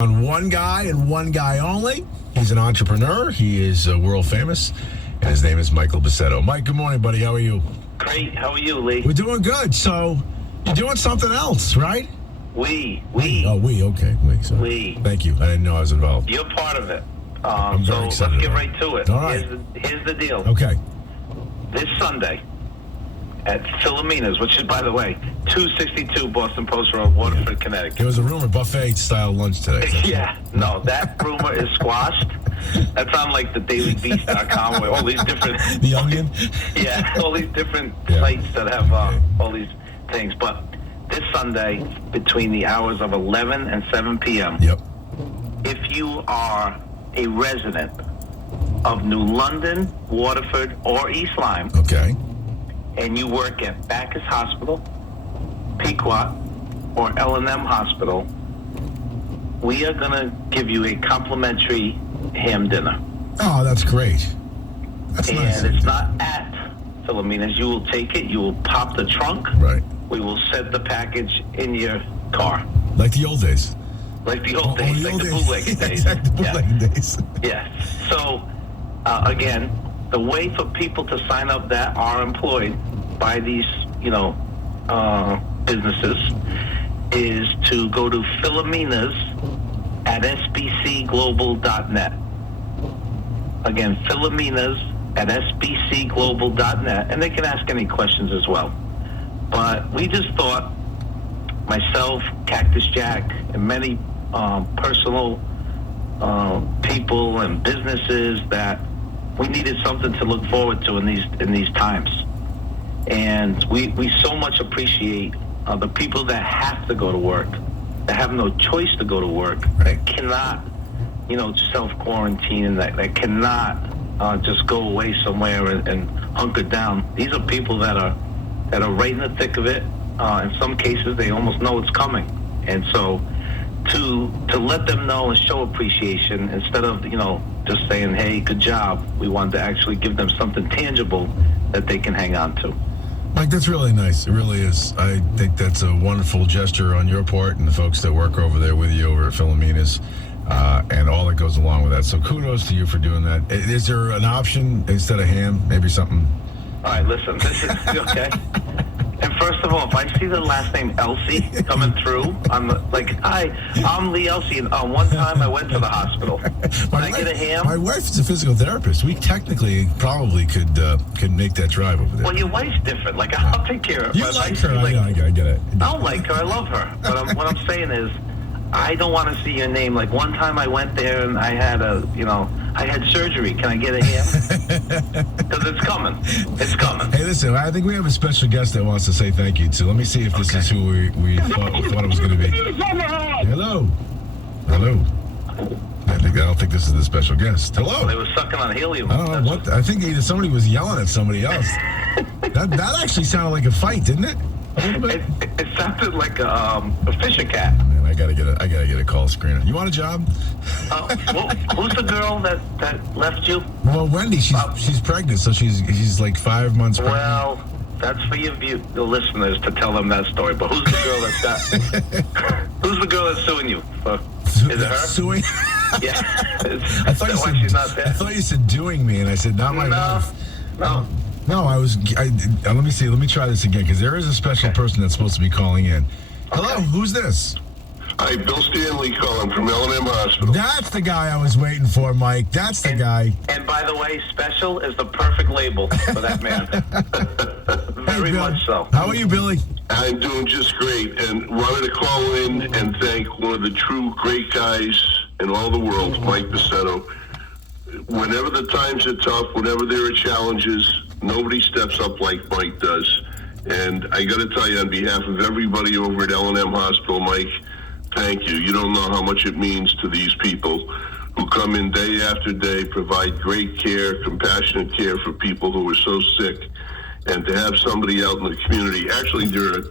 On one guy and one guy only. He's an entrepreneur. He is world famous, and his name is Michael Buscetto. Mike, good morning, buddy. How are you? Great. How are you, Lee? We're doing good. So you're doing something else, right? We. Oh, we. Okay. We. Thank you. I didn't know I was involved. You're part of it. I'm very excited let's get about right to it. All right. Here's the deal. Okay. This Sunday at Philomena's, which is, by the way, 262 Boston Post Road, Waterford, Connecticut. There was a rumor buffet-style lunch today. Yeah. No, that rumor is squashed. That's on like the dailybeast.com where all these different... The Onion? Yeah, all these different sites that have all these things. But this Sunday, between the hours of 11 and 7 p.m., Yep. if you are a resident of New London, Waterford, or East Lyme, Okay. and you work at Bacchus Hospital, Pequot, or L&M Hospital, we are going to give you a complimentary ham dinner. Oh, that's great. That's nice. And it's not at Philomena's. You will take it, you will pop the trunk. Right. We will set the package in your car. Like the old days. Like the old days, like the bootlegging days. Exactly, the bootlegging days. Yeah. So, again, the way for people to sign up that are employed by these, businesses is to go to Philomena's at sbcglobal.net. Again, Philomena's at sbcglobal.net, and they can ask any questions as well. But we just thought, myself, Cactus Jack, and many personal people and businesses, that we needed something to look forward to in these times. And we so much appreciate the people that have to go to work, that have no choice to go to work, that cannot, self-quarantine, and that cannot just go away somewhere and hunker down. These are people that are right in the thick of it. In some cases, they almost know it's coming. And so to let them know and show appreciation, instead of, just saying, hey, good job, we wanted to actually give them something tangible that they can hang on to. Mike, that's really nice. It really is. I think that's a wonderful gesture on your part and the folks that work over there with you over at Philomena's, and all that goes along with that. So kudos to you for doing that. Is there an option instead of ham, maybe something? All right, listen, this is okay. And first of all, if I see the last name Elci coming through, I'm like, hi, I'm Lee Elci. And one time I went to the hospital. Can I get a ham? My wife's a physical therapist. We technically probably could make that drive over there. Well, your wife's different. Like, I'll take care of her. You like her. I get it. I don't like her. I love her. But what I'm saying is, I don't want to see your name. Like, one time I went there and I had I had surgery. Can I get a ham? Because it's coming. It's coming. Hey, listen, I think we have a special guest that wants to say thank you to. Let me see if this is who we thought it was going to be. Hello. I don't think this is the special guest. Hello. They were sucking on helium. I don't know what. I think either somebody was yelling at somebody else. that actually sounded like a fight, didn't it? A little bit. It sounded like a fisher cat. Man, I gotta get a call screener. You want a job? Who's the girl that left you? Well, Wendy, she's pregnant, so she's like 5 months pregnant. Well, that's for the listeners to tell them that story. But who's the girl who's the girl that's suing you? Is it her? Suing? Yeah. I thought you said doing me, and I said not my wife. No, let me try this again, because there is a special person that's supposed to be calling in. Hello, who's this? Hi, Bill Stanley calling from L&M Hospital. That's the guy I was waiting for, Mike. That's the guy. And by the way, special is the perfect label for that man. Very much so. How are you, Billy? I'm doing just great, and wanted to call in and thank one of the true great guys in all the world, Mike Buscetto. Whenever the times are tough, whenever there are challenges, nobody steps up like Mike does. And I got to tell you, on behalf of everybody over at L&M Hospital, Mike, thank you. You don't know how much it means to these people who come in day after day, provide great care, compassionate care for people who are so sick. And to have somebody out in the community, actually there are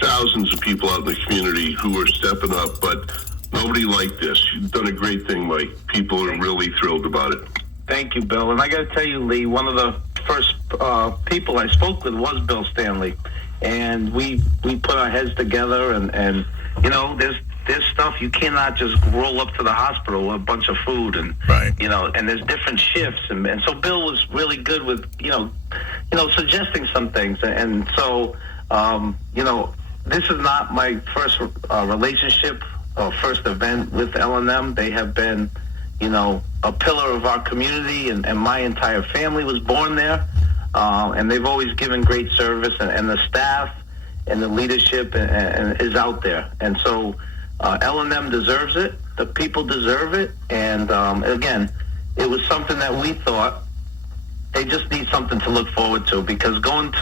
thousands of people out in the community who are stepping up, but nobody like this. You've done a great thing, Mike. People are really thrilled about it. Thank you, Bill. And I got to tell you, Lee, one of the first people I spoke with was Bill Stanley. And we put our heads together, and there's there's stuff you cannot just roll up to the hospital with a bunch of food and Right. and there's different shifts and so Bill was really good with suggesting some things and so this is not my first relationship or first event with L&M. They have been a pillar of our community and my entire family was born there and they've always given great service and the staff and the leadership and is out there and so L&M deserves it. The people deserve it. And again, it was something that we thought they just need something to look forward to because going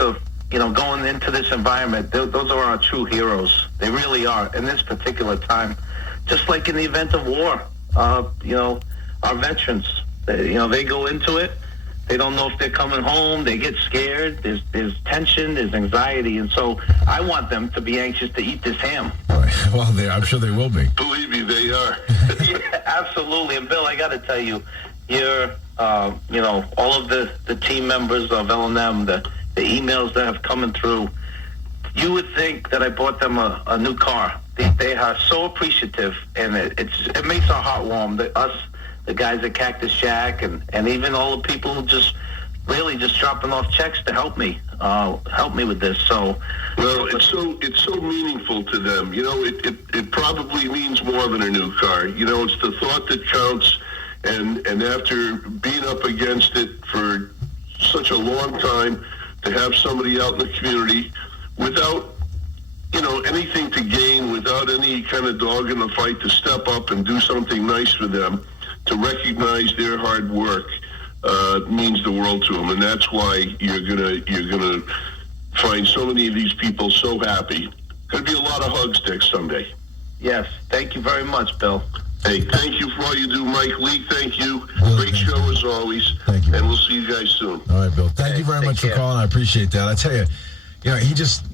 into this environment, those are our true heroes. They really are in this particular time. Just like in the event of war, our veterans, they go into it. They don't know if they're coming home. They get scared. There's tension. There's anxiety. And so I want them to be anxious to eat this ham. Well, I'm sure they will be. Believe me, they are. Yeah, absolutely. And Bill, I got to tell you, you're, all of the team members of L&M, the emails that have come through, you would think that I bought them a new car. They are so appreciative, and it makes our heart warm. The guys at Cactus Shack, and even all the people who just dropping off checks to help me with this. So, well, it's so meaningful to them. It probably means more than a new car. It's the thought that counts, and after being up against it for such a long time, to have somebody out in the community without anything to gain, without any kind of dog in the fight, to step up and do something nice for them, to recognize their hard work means the world to them, and that's why you're gonna find so many of these people so happy. Gonna be a lot of hug sticks someday. Yes, thank you very much, Bill. Hey, thank you for all you do, Mike Lee. Thank you. Great show as always. Thank you. And we'll see you guys soon. All right, Bill. Thank you very much for calling. I appreciate that. I tell you, he just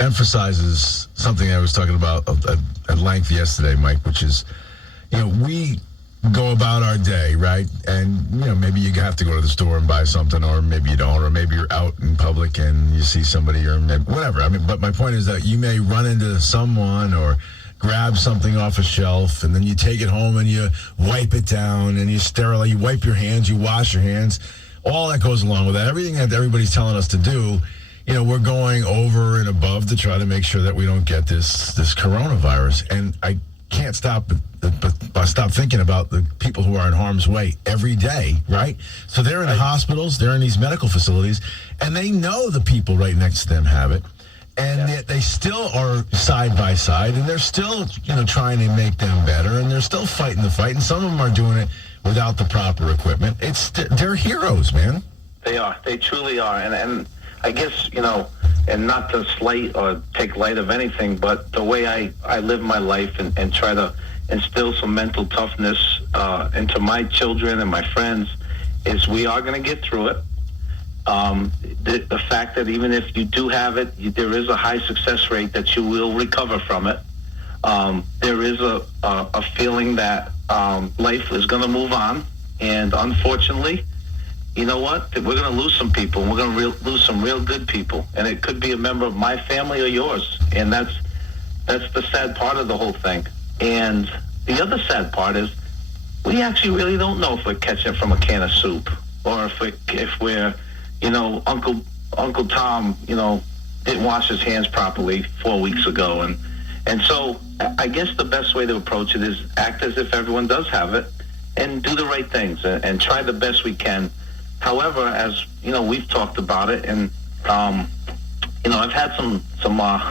emphasizes something I was talking about at length yesterday, Mike, which is we go about our day, right? And, maybe you have to go to the store and buy something, or maybe you don't, or maybe you're out in public and you see somebody, or whatever. I mean, but my point is that you may run into someone or grab something off a shelf, and then you take it home and you wipe it down and you sterilize, you wipe your hands, you wash your hands, all that goes along with that. Everything that everybody's telling us to do, we're going over and above to try to make sure that we don't get this coronavirus. And I can't stop thinking about the people who are in harm's way every day, right? So they're in the hospitals, they're in these medical facilities, and they know the people right next to them have it, and yet they still are side by side, and they're still, trying to make them better, and they're still fighting the fight, and some of them are doing it without the proper equipment. They're heroes, man. They are. They truly are, and I guess, and not to slight or take light of anything, but the way I live my life and try to instill some mental toughness into my children and my friends is we are going to get through it. The fact that even if you do have it, there is a high success rate that you will recover from it. There is a feeling that life is going to move on, and unfortunately, you know what? We're going to lose some people. We're going to lose some real good people, and it could be a member of my family or yours, and that's the sad part of the whole thing. And the other sad part is we actually really don't know if we're catching it from a can of soup, or if we're Uncle Tom, didn't wash his hands properly 4 weeks ago, and so I guess the best way to approach it is act as if everyone does have it, and do the right things and try the best we can. However, as we've talked about it, and I've had some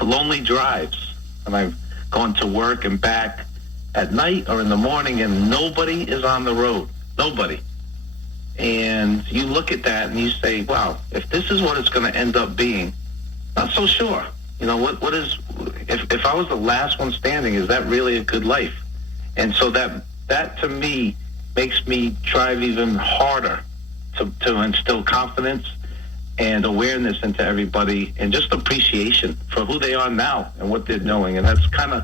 lonely drives, and I've gone to work and back at night or in the morning, and nobody is on the road. Nobody. And you look at that and you say, wow, if this is what it's going to end up being, not so sure. What is, if I was the last one standing, is that really a good life? And so that to me makes me drive even harder to instill confidence and awareness into everybody, and just appreciation for who they are now and what they're doing. And that's kind of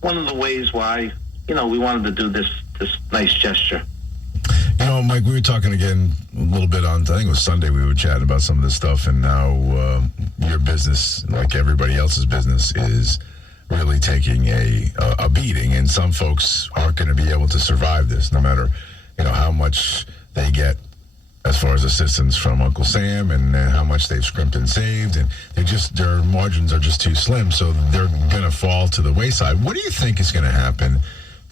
one of the ways why, we wanted to do this nice gesture. Mike, we were talking again a little bit on, I think it was Sunday, we were chatting about some of this stuff, and now your business, like everybody else's business, is really taking a beating, and some folks aren't going to be able to survive this, no matter how much they get as far as assistance from Uncle Sam and how much they've scrimped and saved, and their margins are just too slim, so they're going to fall to the wayside. What do you think is going to happen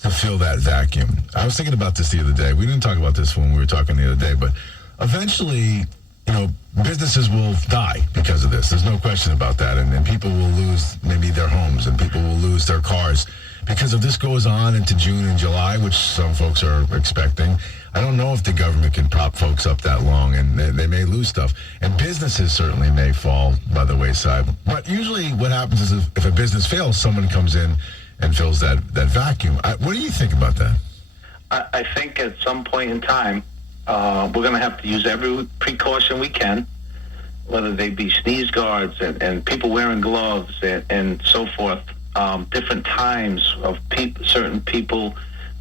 to fill that vacuum? I was thinking about this the other day. We didn't talk about this when we were talking the other day, but eventually, businesses will die because of this. There's no question about that, and people will lose maybe their homes, and people will lose their cars. Because if this goes on into June and July, which some folks are expecting, I don't know if the government can prop folks up that long, and they may lose stuff. And businesses certainly may fall by the wayside. But usually what happens is if a business fails, someone comes in and fills that vacuum. What do you think about that? I think at some point in time, we're going to have to use every precaution we can, whether they be sneeze guards and people wearing gloves and so forth. Different times of certain people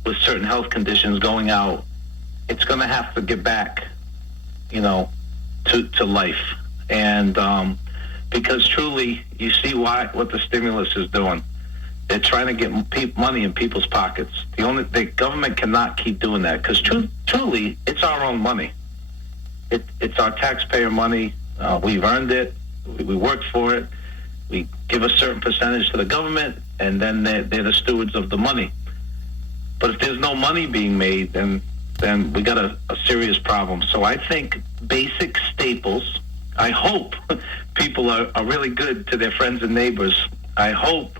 with certain health conditions going out. It's going to have to get back, to life. And because truly, you see what the stimulus is doing. They're trying to get money in people's pockets. The government cannot keep doing that because truly, it's our own money. It's our taxpayer money. We've earned it. We worked for it. We give a certain percentage to the government, and then they're the stewards of the money. But if there's no money being made, then we got a serious problem. So I think basic staples, I hope people are really good to their friends and neighbors. I hope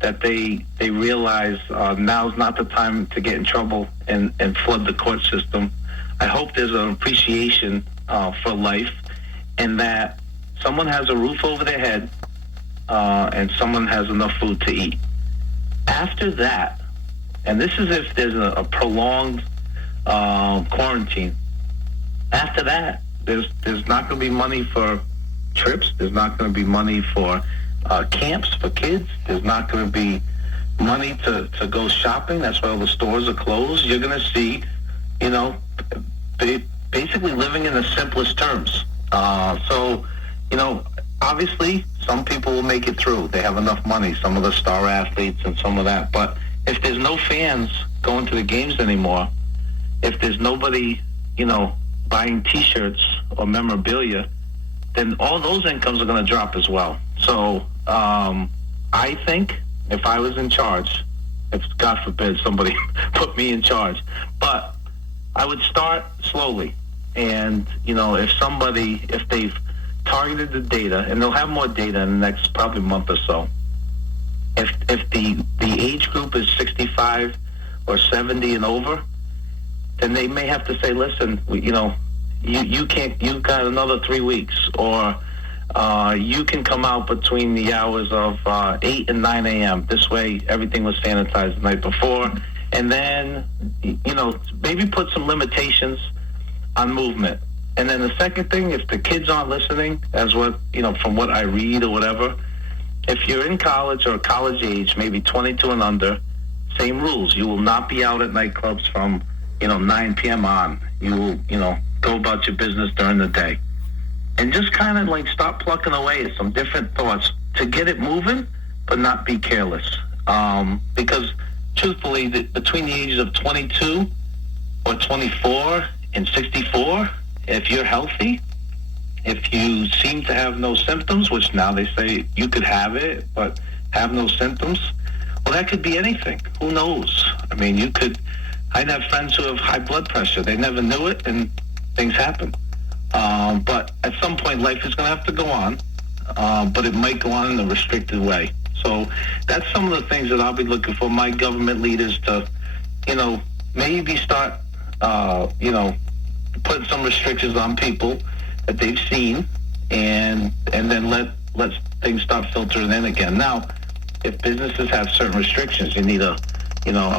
that they realize now's not the time to get in trouble and flood the court system. I hope there's an appreciation for life, and that someone has a roof over their head, and someone has enough food to eat. After that, and this is if there's a prolonged quarantine, after that, there's not going to be money for trips. There's not going to be money for camps for kids. There's not going to be money to go shopping. That's why all the stores are closed. You're going to see, basically living in the simplest terms. Obviously, some people will make it through. They have enough money, some of the star athletes and some of that. But if there's no fans going to the games anymore, if there's nobody, buying T-shirts or memorabilia, then all those incomes are going to drop as well. So I think if I was in charge, if God forbid somebody put me in charge, but I would start slowly. And, if they've targeted the data, and they'll have more data in the next probably month or so. If the age group is 65 or 70 and over, then they may have to say, listen, you can't, you've got another 3 weeks, or you can come out between the hours of 8 and 9 a.m. This way, everything was sanitized the night before. And then, maybe put some limitations on movement. And then the second thing, if the kids aren't listening, from what I read or whatever, if you're in college or college age, maybe 22 and under, same rules. You will not be out at nightclubs from, 9 p.m. on. You will, go about your business during the day. And just kind of start plucking away at some different thoughts to get it moving, but not be careless. Because truthfully, between the ages of 22 or 24 and 64, if you're healthy, if you seem to have no symptoms, which now they say you could have it, but have no symptoms, well, that could be anything. Who knows? I mean, I'd have friends who have high blood pressure. They never knew it, and things happen. But at some point, life is going to have to go on, but it might go on in a restricted way. So that's some of the things that I'll be looking for my government leaders to, maybe start, putting some restrictions on people that they've seen, and then let things start filtering in again. Now, if businesses have certain restrictions, you need a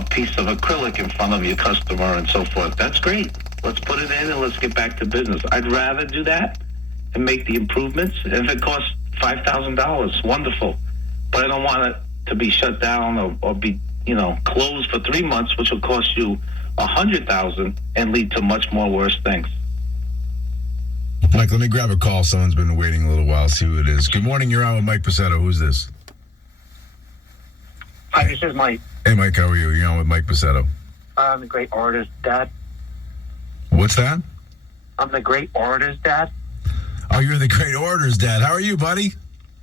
piece of acrylic in front of your customer and so forth. That's great. Let's put it in and let's get back to business. I'd rather do that and make the improvements. If it costs $5,000, wonderful. But I don't want it to be shut down or be, closed for 3 months, which will cost you $100,000 and lead to much more worse things. Mike, let me grab a call. Someone's been waiting a little while. See who it is. Good morning. You're on with Mike Buscetto. Who's this? Hi, this is Mike. Hey, Mike, how are you? You're on with Mike Buscetto. I'm the great orator's dad. What's that? I'm the great orator's dad. Oh, you're the great orders, Dad. How are you, buddy?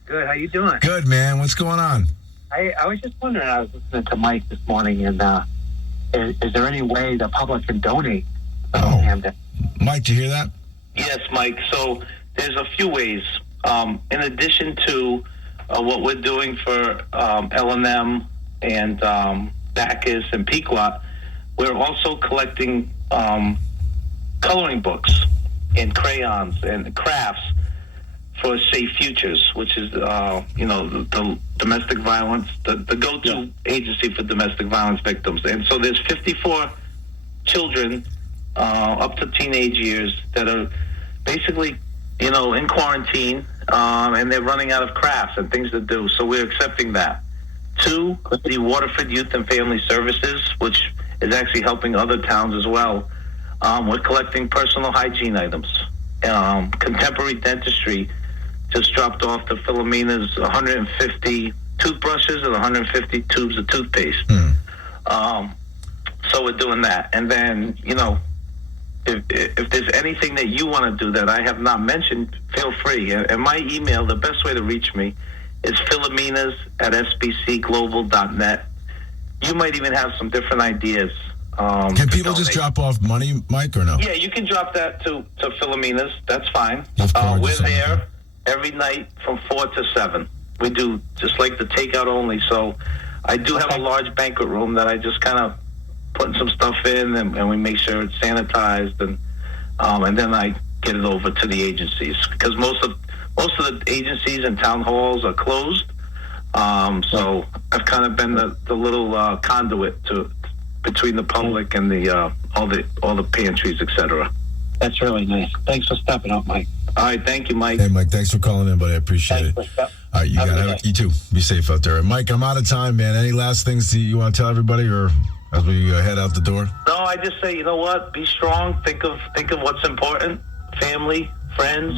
Good. How you doing? Good, man. What's going on? I was just wondering. I was listening to Mike this morning, and is there any way the public can donate? Mike, did you hear that? Yes, Mike. So there's a few ways. In addition to what we're doing for L&M and Bacchus and Pequot, we're also collecting coloring books and crayons and crafts for Safe Futures, which is, the domestic violence, the go-to agency for domestic violence victims. And so there's 54 children up to teenage years that are basically, in quarantine, and they're running out of crafts and things to do. So we're accepting that. 2, the Waterford Youth and Family Services, which is actually helping other towns as well. We're collecting personal hygiene items. Contemporary Dentistry just dropped off to Philomena's 150 toothbrushes and 150 tubes of toothpaste. So we're doing that. And then, if there's anything that you want to do that I have not mentioned, feel free. And my email, the best way to reach me is philomenas@sbcglobal.net. You might even have some different ideas. Can people just drop off money, Mike, or no? Yeah, you can drop that to Philomena's. That's fine. We're there every night from 4 to 7. We do just like the takeout only. So I do have a large banquet room that I just kind of put some stuff in, and we make sure it's sanitized, and then I get it over to the agencies, because most of the agencies and town halls are closed. So I've kind of been the little conduit between the public and the all the pantries, etc. That's really nice. Thanks for stepping up, Mike. All right, thank you, Mike. Hey, Mike, thanks for calling in, buddy. I appreciate it. Thanks. All right, you too. Be safe out there. Mike, I'm out of time, man. Any last things you want to tell everybody, or as we head out the door? No, I just say, you know what? Be strong. Think of what's important. Family, friends,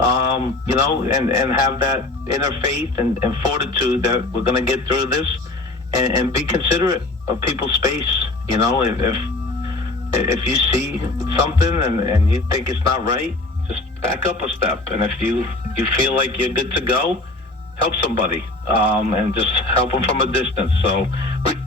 and have that inner faith and fortitude that we're going to get through this, and be considerate of people's space. If you see something and you think it's not right, just back up a step. And if you feel like you're good to go, help somebody, and just help them from a distance. So,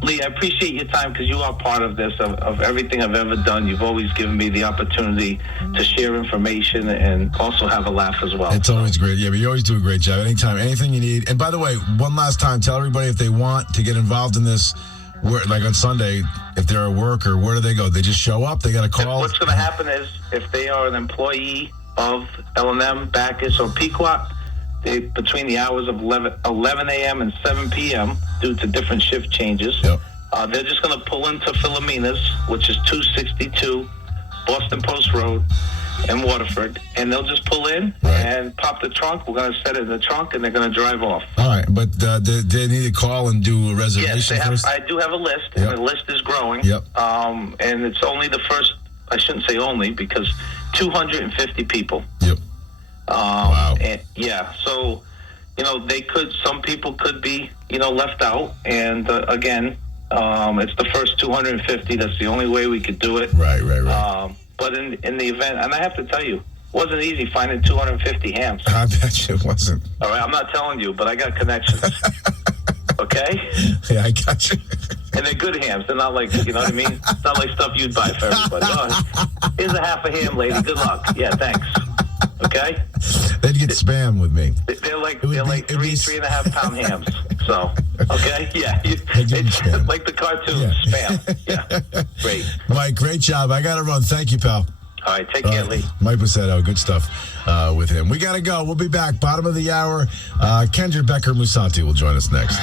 Lee, I appreciate your time, because you are part of this, of everything I've ever done. You've always given me the opportunity to share information and also have a laugh as well. It's always great. Yeah, but you always do a great job. Anytime, anything you need. And by the way, one last time, tell everybody if they want to get involved in this, like on Sunday, if they're at work, or where do they go? They just show up? They got to call? What's going to happen is, if they are an employee of L&M, Bacchus, or Pequot, between the hours of 11 a.m. and 7 p.m., due to different shift changes, they're just going to pull into Philomena's, which is 262 Boston Post Road in Waterford, and they'll just pull in and pop the trunk. We're going to set it in the trunk, and they're going to drive off. All right, but they need to call and do a reservation first? I do have a list, and the list is growing. And it's only the first, I shouldn't say only, because 250 people. Wow. And so, some people could be, left out. And again, it's the first 250. That's the only way we could do it. Right. But in the event, and I have to tell you, it wasn't easy finding 250 hams. I bet you it wasn't. All right, I'm not telling you, but I got connections. Okay? Yeah, I got you. And they're good hams. They're not like, you know what I mean? It's not like stuff you'd buy for everybody. Oh, here's a half a ham, lady. Good luck. Yeah, thanks. Okay? They'd get spam with me. They're like 3.5 pound hams. So, okay? Yeah. It's like the cartoon, spam. Yeah. Great. Mike, great job. I got to run. Thank you, pal. All right, take care, Lee. Mike Buscetto, good stuff with him. We got to go. We'll be back. Bottom of the hour. Kendra Becker-Musanti will join us next.